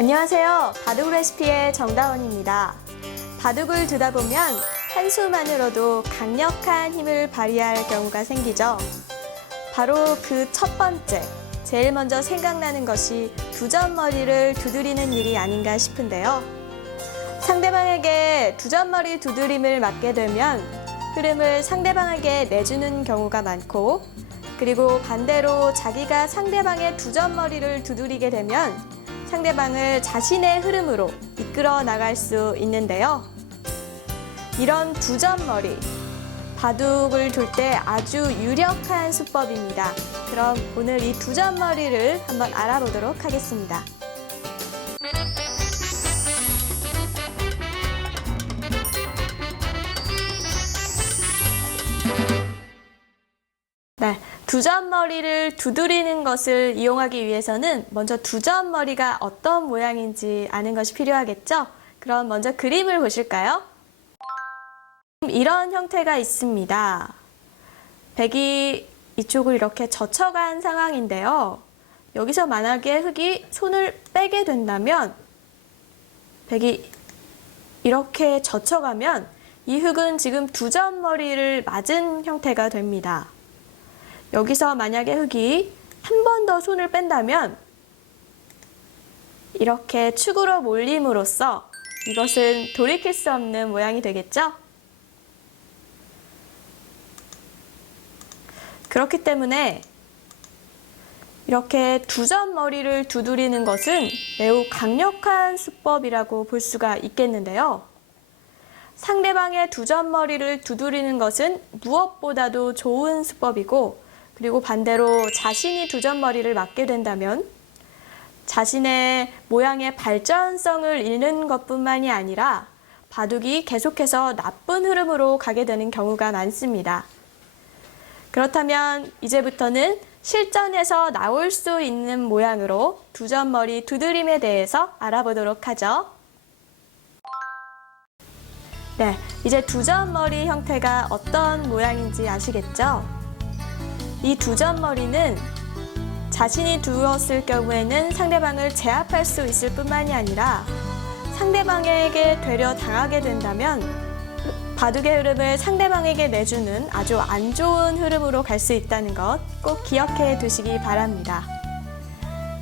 안녕하세요. 바둑 레시피의 정다원입니다. 바둑을 두다 보면 한 수만으로도 강력한 힘을 발휘할 경우가 생기죠. 바로 그 첫 번째, 제일 먼저 생각나는 것이 두점머리를 두드리는 일이 아닌가 싶은데요. 상대방에게 두점머리 두드림을 맞게 되면 흐름을 상대방에게 내주는 경우가 많고, 그리고 반대로 자기가 상대방의 두점머리를 두드리게 되면 상대방을 자신의 흐름으로 이끌어 나갈 수 있는데요. 이런 두점머리, 바둑을 둘 때 아주 유력한 수법입니다. 그럼 오늘 이 두점머리를 한번 알아보도록 하겠습니다. 네, 두점머리를 두드리는 것을 이용하기 위해서는 먼저 두점머리가 어떤 모양인지 아는 것이 필요하겠죠? 그럼 먼저 그림을 보실까요? 이런 형태가 있습니다. 백이 이쪽을 이렇게 젖혀간 상황인데요. 여기서 만약에 흑이 손을 빼게 된다면 백이 이렇게 젖혀가면 이 흑은 지금 두점머리를 맞은 형태가 됩니다. 여기서 만약에 흑이 한 번 더 손을 뺀다면 이렇게 축으로 몰림으로써 이것은 돌이킬 수 없는 모양이 되겠죠? 그렇기 때문에 이렇게 두점머리를 두드리는 것은 매우 강력한 수법이라고 볼 수가 있겠는데요. 상대방의 두점머리를 두드리는 것은 무엇보다도 좋은 수법이고, 그리고 반대로 자신이 두점머리를 맞게 된다면 자신의 모양의 발전성을 잃는 것뿐만이 아니라 바둑이 계속해서 나쁜 흐름으로 가게 되는 경우가 많습니다. 그렇다면 이제부터는 실전에서 나올 수 있는 모양으로 두점머리 두드림에 대해서 알아보도록 하죠. 네, 이제 두점머리 형태가 어떤 모양인지 아시겠죠? 이 두점머리는 자신이 두었을 경우에는 상대방을 제압할 수 있을 뿐만이 아니라 상대방에게 되려 당하게 된다면 바둑의 흐름을 상대방에게 내주는 아주 안 좋은 흐름으로 갈 수 있다는 것 꼭 기억해 두시기 바랍니다.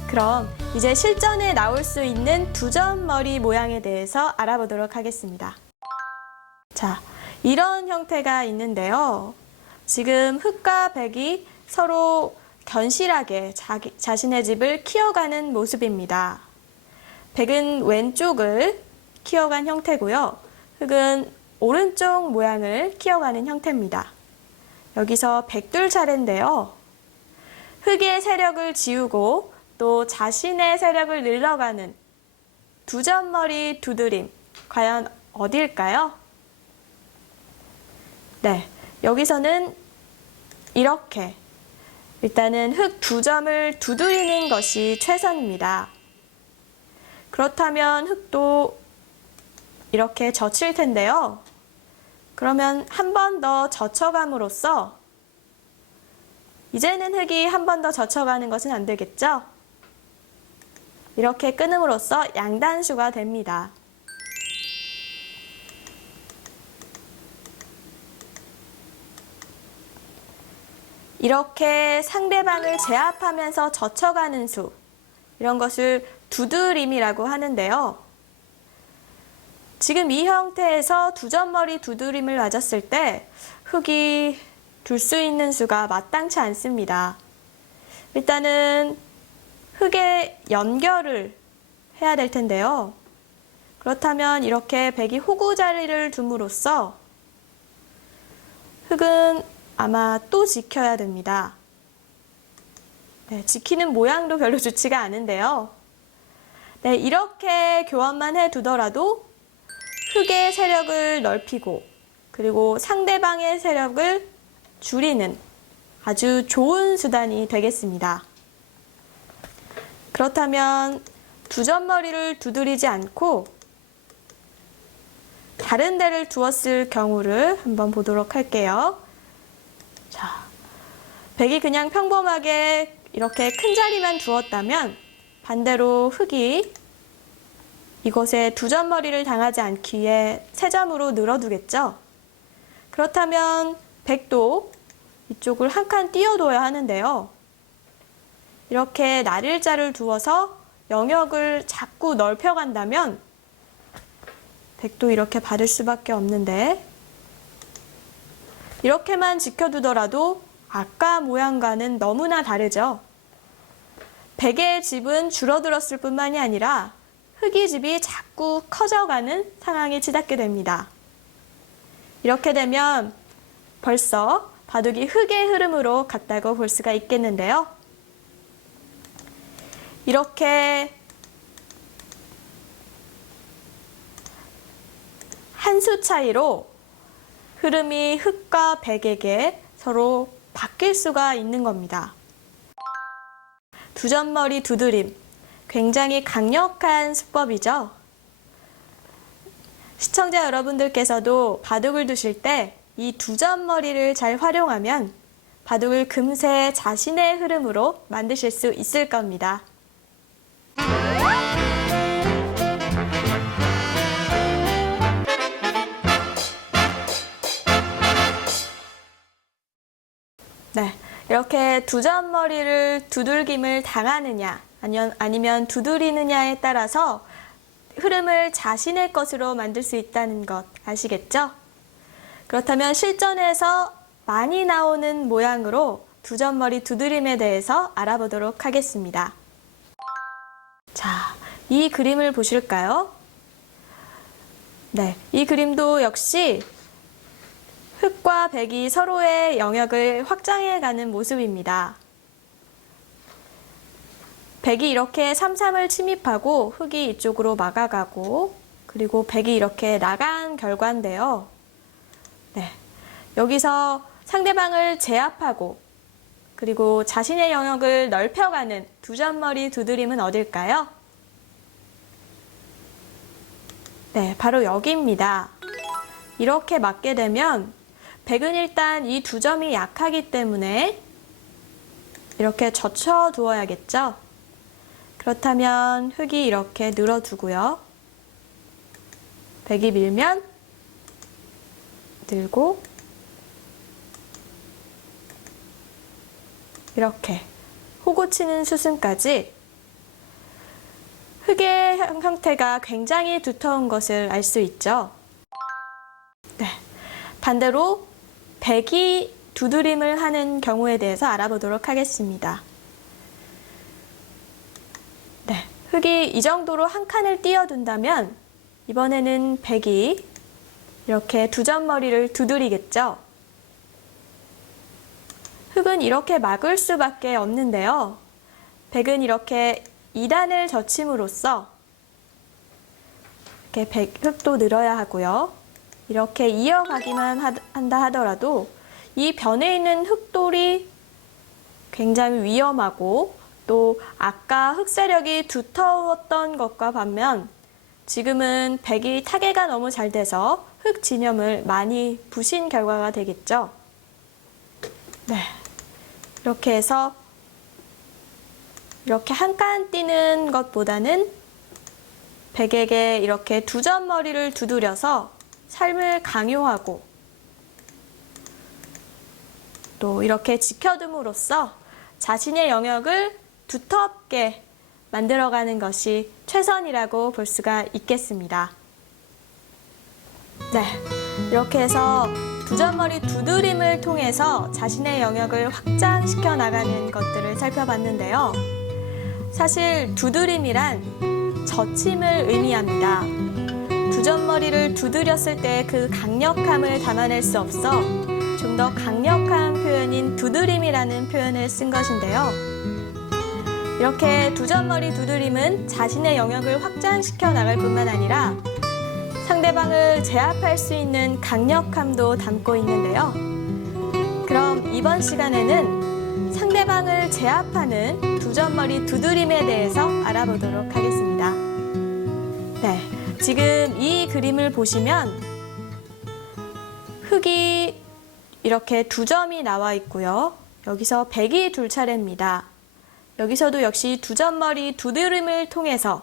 그럼 이제 실전에 나올 수 있는 두점머리 모양에 대해서 알아보도록 하겠습니다. 자, 이런 형태가 있는데요. 지금 흑과 백이 서로 견실하게 자신의 집을 키워가는 모습입니다. 백은 왼쪽을 키워간 형태고요. 흑은 오른쪽 모양을 키워가는 형태입니다. 여기서 백둘 차례인데요. 흑의 세력을 지우고 또 자신의 세력을 늘려가는 두점머리 두드림, 과연 어디일까요? 네, 여기서는 이렇게 일단은 흑 두 점을 두드리는 것이 최선입니다. 그렇다면 흑도 이렇게 젖힐 텐데요. 그러면 한 번 더 젖혀감으로써 이제는 흑이 한 번 더 젖혀가는 것은 안 되겠죠? 이렇게 끊음으로써 양단수가 됩니다. 이렇게 상대방을 제압하면서 젖혀가는 수, 이런 것을 두드림이라고 하는데요. 지금 이 형태에서 두점머리 두드림을 맞았을 때 흑이 둘 수 있는 수가 마땅치 않습니다. 일단은 흑의 연결을 해야 될 텐데요. 그렇다면 이렇게 백이 호구 자리를 둠으로써 흑은 아마 또 지켜야 됩니다. 네, 지키는 모양도 별로 좋지가 않은데요. 네, 이렇게 교환만 해두더라도 흑의 세력을 넓히고 그리고 상대방의 세력을 줄이는 아주 좋은 수단이 되겠습니다. 그렇다면 두점머리를 두드리지 않고 다른 데를 두었을 경우를 한번 보도록 할게요. 자, 백이 그냥 평범하게 이렇게 큰 자리만 두었다면 반대로 흑이 이것에 두 점머리를 당하지 않기 위해 세 점으로 늘어두겠죠. 그렇다면 백도 이쪽을 한 칸 띄워둬야 하는데요. 이렇게 날일자를 두어서 영역을 자꾸 넓혀간다면 백도 이렇게 받을 수밖에 없는데, 이렇게만 지켜두더라도 아까 모양과는 너무나 다르죠. 백의 집은 줄어들었을 뿐만이 아니라 흙의 집이 자꾸 커져가는 상황이 치닫게 됩니다. 이렇게 되면 벌써 바둑이 흙의 흐름으로 갔다고 볼 수가 있겠는데요. 이렇게 한 수 차이로 흐름이 흙과 백에게 서로 바뀔 수가 있는 겁니다. 두 점머리 두드림, 굉장히 강력한 수법이죠. 시청자 여러분들께서도 바둑을 두실 때 이 두 점머리를 잘 활용하면 바둑을 금세 자신의 흐름으로 만드실 수 있을 겁니다. 네, 이렇게 두 점머리를 두들김을 당하느냐 아니면 두드리느냐에 따라서 흐름을 자신의 것으로 만들 수 있다는 것 아시겠죠? 그렇다면 실전에서 많이 나오는 모양으로 두 점머리 두드림에 대해서 알아보도록 하겠습니다. 자, 이 그림을 보실까요? 네, 이 그림도 역시 흙과 백이 서로의 영역을 확장해가는 모습입니다. 백이 이렇게 삼삼을 침입하고 흙이 이쪽으로 막아가고, 그리고 백이 이렇게 나간 결과인데요. 네, 여기서 상대방을 제압하고 그리고 자신의 영역을 넓혀가는 두 점머리 두드림은 어딜까요? 네, 바로 여기입니다. 이렇게 맞게 되면 백은 일단 이 두 점이 약하기 때문에 이렇게 젖혀 두어야겠죠? 그렇다면 흙이 이렇게 늘어두고요. 백이 밀면 늘고, 이렇게 호구치는 수순까지 흙의 형태가 굉장히 두터운 것을 알 수 있죠. 네, 반대로 백이 두드림을 하는 경우에 대해서 알아보도록 하겠습니다. 네, 흙이 이 정도로 한 칸을 띄워둔다면 이번에는 백이 이렇게 두 점머리를 두드리겠죠. 흙은 이렇게 막을 수밖에 없는데요. 백은 이렇게 2단을 젖힘으로써 이렇게 흙도 늘어야 하고요. 이렇게 이어가기만 한다 하더라도 이 변에 있는 흙돌이 굉장히 위험하고, 또 아까 흙세력이 두터웠던 것과 반면 지금은 백이 타개가 너무 잘 돼서 흙 진염을 많이 부신 결과가 되겠죠. 네, 이렇게 해서 이렇게 한 칸 띄는 것보다는 백에게 이렇게 두 점머리를 두드려서 삶을 강요하고 또 이렇게 지켜둠으로써 자신의 영역을 두텁게 만들어가는 것이 최선이라고 볼 수가 있겠습니다. 네, 이렇게 해서 두 점머리 두드림을 통해서 자신의 영역을 확장시켜 나가는 것들을 살펴봤는데요. 사실 두드림이란 젖힘을 의미합니다. 두 점머리를 두드렸을 때 그 강력함을 담아낼 수 없어 좀 더 강력한 표현인 두드림이라는 표현을 쓴 것인데요. 이렇게 두 점머리 두드림은 자신의 영역을 확장시켜 나갈 뿐만 아니라 상대방을 제압할 수 있는 강력함도 담고 있는데요. 그럼 이번 시간에는 상대방을 제압하는 두 점머리 두드림에 대해서 알아보도록 하겠습니다. 네, 지금 이 그림을 보시면 흙이 이렇게 두 점이 나와 있고요. 여기서 백이 둘 차례입니다. 여기서도 역시 두 점머리 두드림을 통해서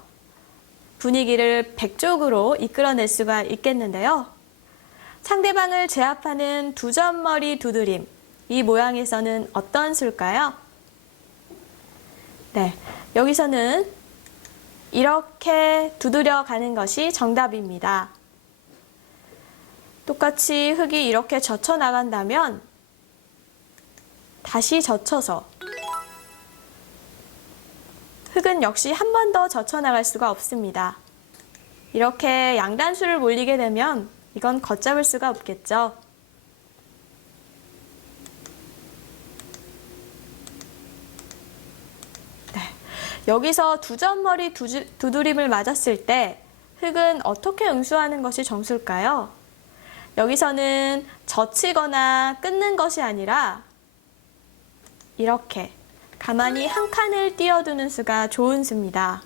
분위기를 백쪽으로 이끌어낼 수가 있겠는데요. 상대방을 제압하는 두 점머리 두드림, 이 모양에서는 어떤 수일까요? 네, 여기서는 이렇게 두드려 가는 것이 정답입니다. 똑같이 흙이 이렇게 젖혀 나간다면 다시 젖혀서 흙은 역시 한 번 더 젖혀 나갈 수가 없습니다. 이렇게 양단수를 몰리게 되면 이건 걷잡을 수가 없겠죠. 네. 여기서 두 점머리 두드림을 맞았을 때 흙은 어떻게 응수하는 것이 정수일까요? 여기서는 젖히거나 끊는 것이 아니라 이렇게 가만히 한 칸을 띄워두는 수가 좋은 수입니다.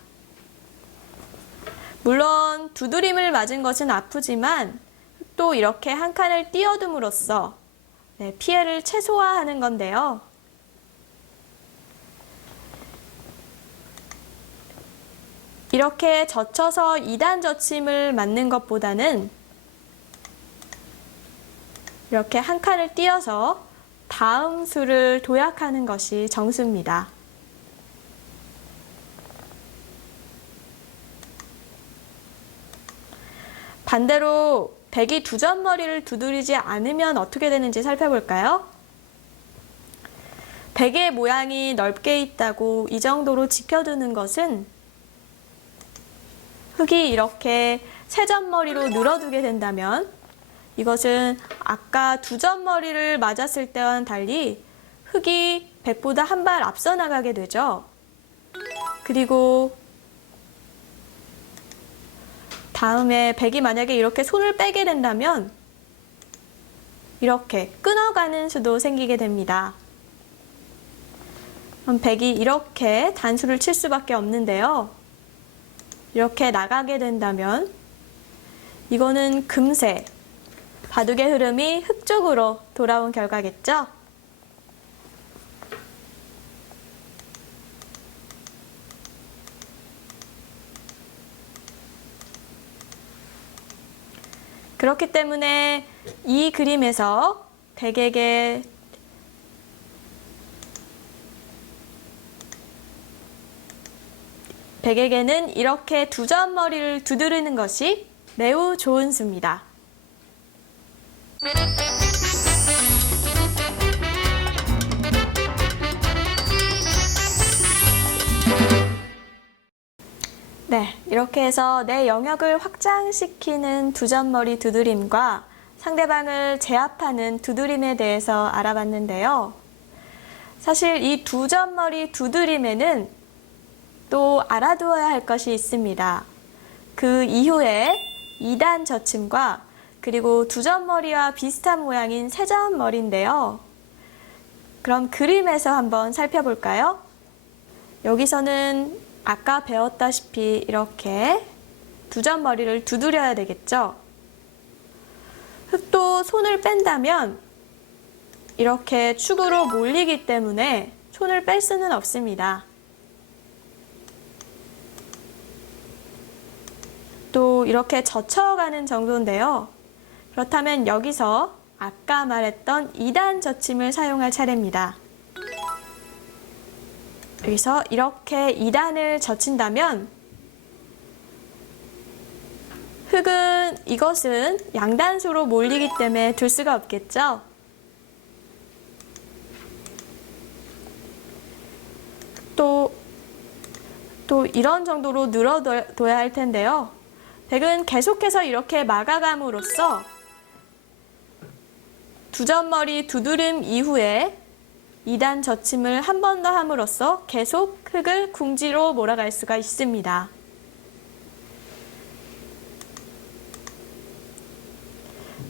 물론 두드림을 맞은 것은 아프지만 또 이렇게 한 칸을 띄워둠으로써 피해를 최소화하는 건데요. 이렇게 젖혀서 2단 젖힘을 맞는 것보다는 이렇게 한 칸을 띄어서 다음 수를 도약하는 것이 정수입니다. 반대로 백이 두 점머리를 두드리지 않으면 어떻게 되는지 살펴볼까요? 백의 모양이 넓게 있다고 이 정도로 지켜두는 것은 흙이 이렇게 세 점머리로 늘어두게 된다면 이것은 아까 두 점머리를 맞았을 때와는 달리 흙이 백보다 한 발 앞서 나가게 되죠. 그리고 다음에 백이 만약에 이렇게 손을 빼게 된다면 이렇게 끊어가는 수도 생기게 됩니다. 그럼 백이 이렇게 단수를 칠 수밖에 없는데요. 이렇게 나가게 된다면 이거는 금세 바둑의 흐름이 흙 쪽으로 돌아온 결과겠죠? 그렇기 때문에 이 그림에서 백에게는 이렇게 두 점머리를 두드리는 것이 매우 좋은 수입니다. 네, 이렇게 해서 내 영역을 확장시키는 두 점머리 두드림과 상대방을 제압하는 두드림에 대해서 알아봤는데요. 사실 이 두 점머리 두드림에는 또 알아두어야 할 것이 있습니다. 그 이후에 2단 젖힘과 그리고 두 점머리와 비슷한 모양인 세 점머리인데요. 그럼 그림에서 한번 살펴볼까요? 여기서는 아까 배웠다시피 이렇게 두 점머리를 두드려야 되겠죠? 흙도 손을 뺀다면 이렇게 축으로 몰리기 때문에 손을 뺄 수는 없습니다. 또 이렇게 젖혀가는 정도인데요. 그렇다면 여기서 아까 말했던 2단 젖힘을 사용할 차례입니다. 여기서 이렇게 2단을 젖힌다면 흙은 이것은 양단수로 몰리기 때문에 둘 수가 없겠죠? 또 이런 정도로 늘어둬야 할 텐데요. 백은 계속해서 이렇게 막아감으로써 두 점머리 두드림 이후에 2단 젖힘을 한 번 더 함으로써 계속 흙을 궁지로 몰아갈 수가 있습니다.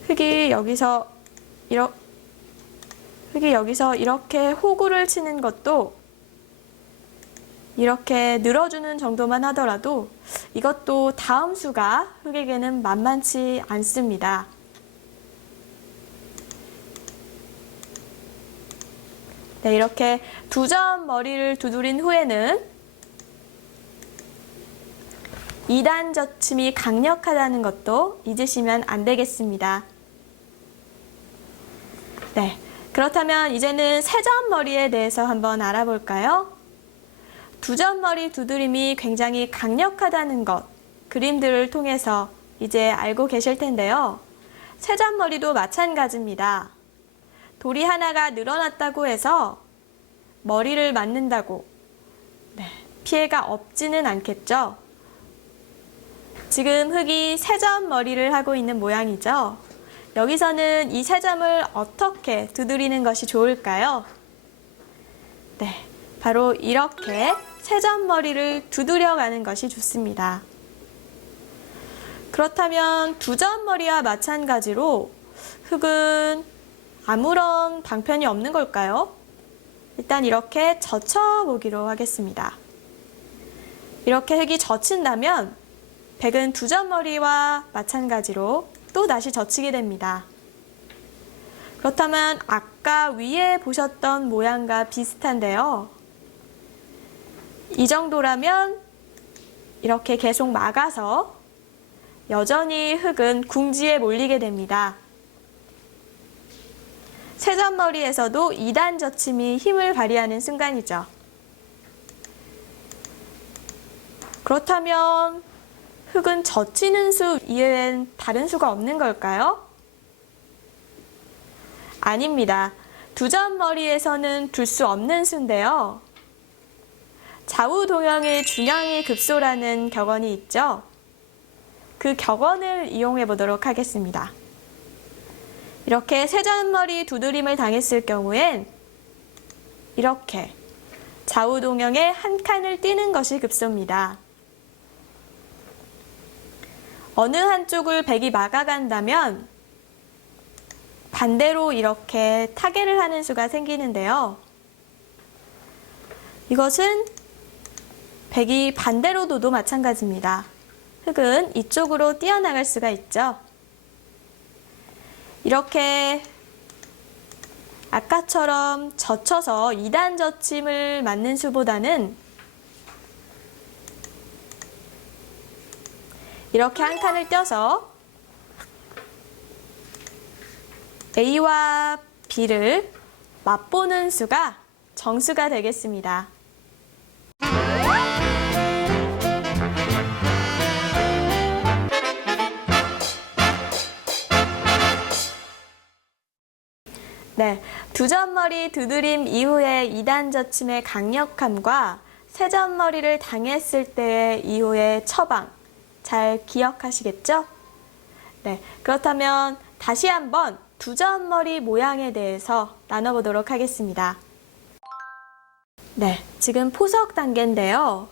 흙이 여기서 이렇게 호구를 치는 것도 이렇게 늘어주는 정도만 하더라도 이것도 다음 수가 흙에게는 만만치 않습니다. 네, 이렇게 두 점 머리를 두드린 후에는 2단 젖힘이 강력하다는 것도 잊으시면 안 되겠습니다. 네, 그렇다면 이제는 세점머리에 대해서 한번 알아볼까요? 두점머리 두드림이 굉장히 강력하다는 것, 그림들을 통해서 이제 알고 계실 텐데요. 세점머리도 마찬가지입니다. 돌이 하나가 늘어났다고 해서 머리를 맞는다고 피해가 없지는 않겠죠. 지금 흙이 세점머리를 하고 있는 모양이죠. 여기서는 이 세점을 어떻게 두드리는 것이 좋을까요? 네, 바로 이렇게 세점머리를 두드려가는 것이 좋습니다. 그렇다면 두점머리와 마찬가지로 흙은 아무런 방편이 없는 걸까요? 일단 이렇게 젖혀보기로 하겠습니다. 이렇게 흙이 젖힌다면 백은 두점머리와 마찬가지로 또 다시 젖히게 됩니다. 그렇다면 아까 위에 보셨던 모양과 비슷한데요. 이 정도라면 이렇게 계속 막아서 여전히 흙은 궁지에 몰리게 됩니다. 세점머리에서도 2단 젖힘이 힘을 발휘하는 순간이죠. 그렇다면 흙은 젖히는 수 이외엔 다른 수가 없는 걸까요? 아닙니다. 두점머리에서는 둘 수 없는 수인데요. 좌우동형의 중앙의 급소라는 격언이 있죠. 그 격언을 이용해 보도록 하겠습니다. 이렇게 세점머리 두드림을 당했을 경우엔 이렇게 좌우동형의 한 칸을 띄는 것이 급소입니다. 어느 한쪽을 백이 막아간다면 반대로 이렇게 타개를 하는 수가 생기는데요. 이것은 백이 반대로 둬도 마찬가지입니다. 흙은 이쪽으로 뛰어나갈 수가 있죠. 이렇게 아까처럼 젖혀서 2단 젖힘을 맞는 수보다는 이렇게 한 칸을 떼서 A와 B를 맞보는 수가 정수가 되겠습니다. 네, 두점머리 두드림 이후의 2단 젖힘의 강력함과 세점머리를 당했을 때의 이후의 처방 잘 기억하시겠죠? 네, 그렇다면 다시 한번 두점머리 모양에 대해서 나눠보도록 하겠습니다. 네, 지금 포석 단계인데요.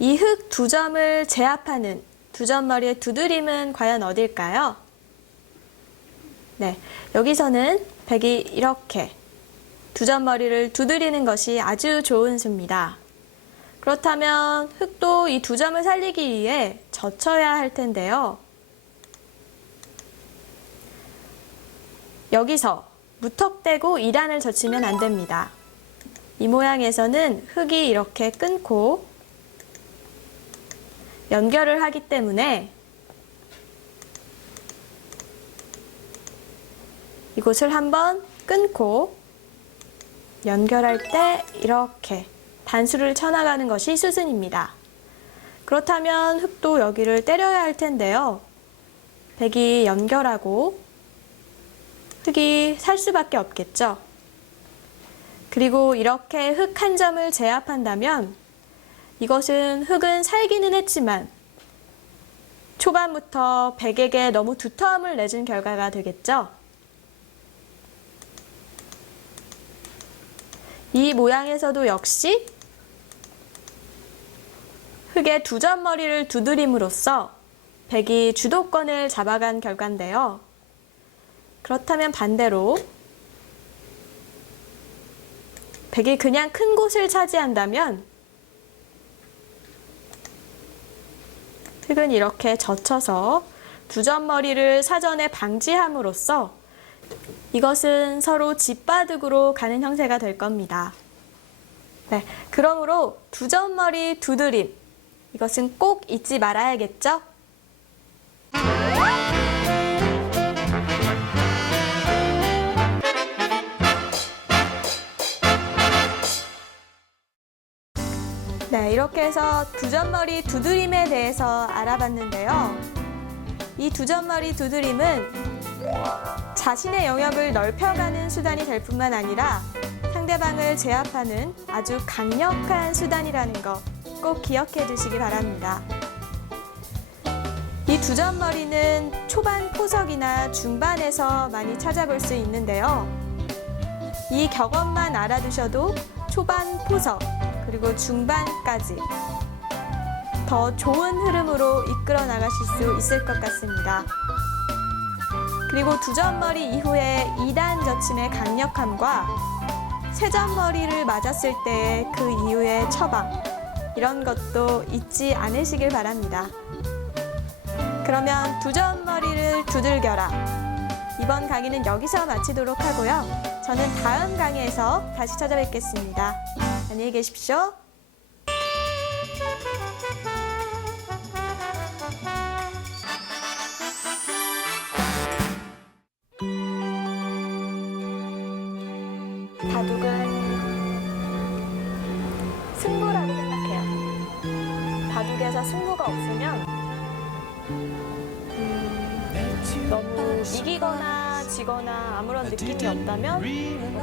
이 흙 두 점을 제압하는 두점머리의 두드림은 과연 어딜까요? 네, 여기서는 백이 이렇게 두점머리를 두드리는 것이 아주 좋은 수입니다. 그렇다면 흙도 이 두 점을 살리기 위해 젖혀야 할 텐데요. 여기서 무턱대고 2단을 젖히면 안 됩니다. 이 모양에서는 흙이 이렇게 끊고 연결을 하기 때문에 이곳을 한번 끊고 연결할 때 이렇게 단수를 쳐나가는 것이 수순입니다. 그렇다면 흙도 여기를 때려야 할 텐데요. 백이 연결하고 흙이 살 수밖에 없겠죠. 그리고 이렇게 흙 한 점을 제압한다면 이것은 흙은 살기는 했지만 초반부터 백에게 너무 두터움을 내준 결과가 되겠죠. 이 모양에서도 역시 흙의 두점머리를 두드림으로써 백이 주도권을 잡아간 결과인데요. 그렇다면 반대로 백이 그냥 큰 곳을 차지한다면 흙은 이렇게 젖혀서 두점머리를 사전에 방지함으로써 이것은 서로 짓바둑으로 가는 형태가 될 겁니다. 네, 그러므로 두점머리 두드림, 이것은 꼭 잊지 말아야겠죠? 네, 이렇게 해서 두점머리 두드림에 대해서 알아봤는데요. 이 두점머리 두드림은 자신의 영역을 넓혀가는 수단이 될 뿐만 아니라 상대방을 제압하는 아주 강력한 수단이라는 거 꼭 기억해 두시기 바랍니다. 이 두점머리는 초반 포석이나 중반에서 많이 찾아볼 수 있는데요. 이 격언만 알아두셔도 초반 포석 그리고 중반까지 더 좋은 흐름으로 이끌어 나가실 수 있을 것 같습니다. 그리고 두점머리 이후에 2단 젖힘의 강력함과 세점머리를 맞았을 때의 그 이후의 처방 이런 것도 잊지 않으시길 바랍니다. 그러면 두점머리를 두들겨라. 이번 강의는 여기서 마치도록 하고요. 저는 다음 강의에서 다시 찾아뵙겠습니다. 안녕히 계십시오. 바둑은 승부라고 생각해요. 바둑에서 승부가 없으면 너무 이기거나 지거나 아무런 느낌이 없다면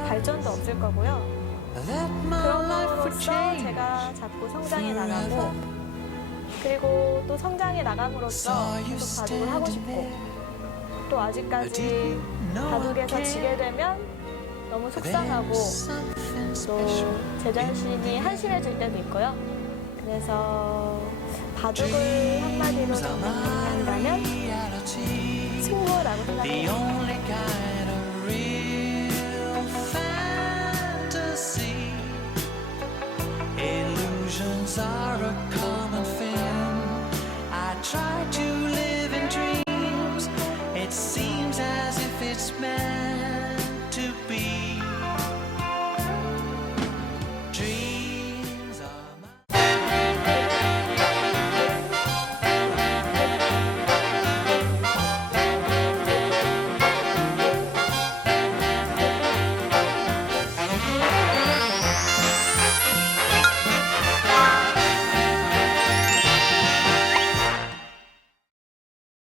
발전도 없을 거고요. 그런 마음으로써 제가 자꾸 성장해 나가고 그리고 또 성장해 나감으로써 계속 바둑을 하고 싶고 또 아직까지 바둑에서 지게 되면 너무 속상하고 또 제 자신이 한심해질 때도 있고요. 그래서 바둑을 한마디로 정리한다면 승부라고 생각해요.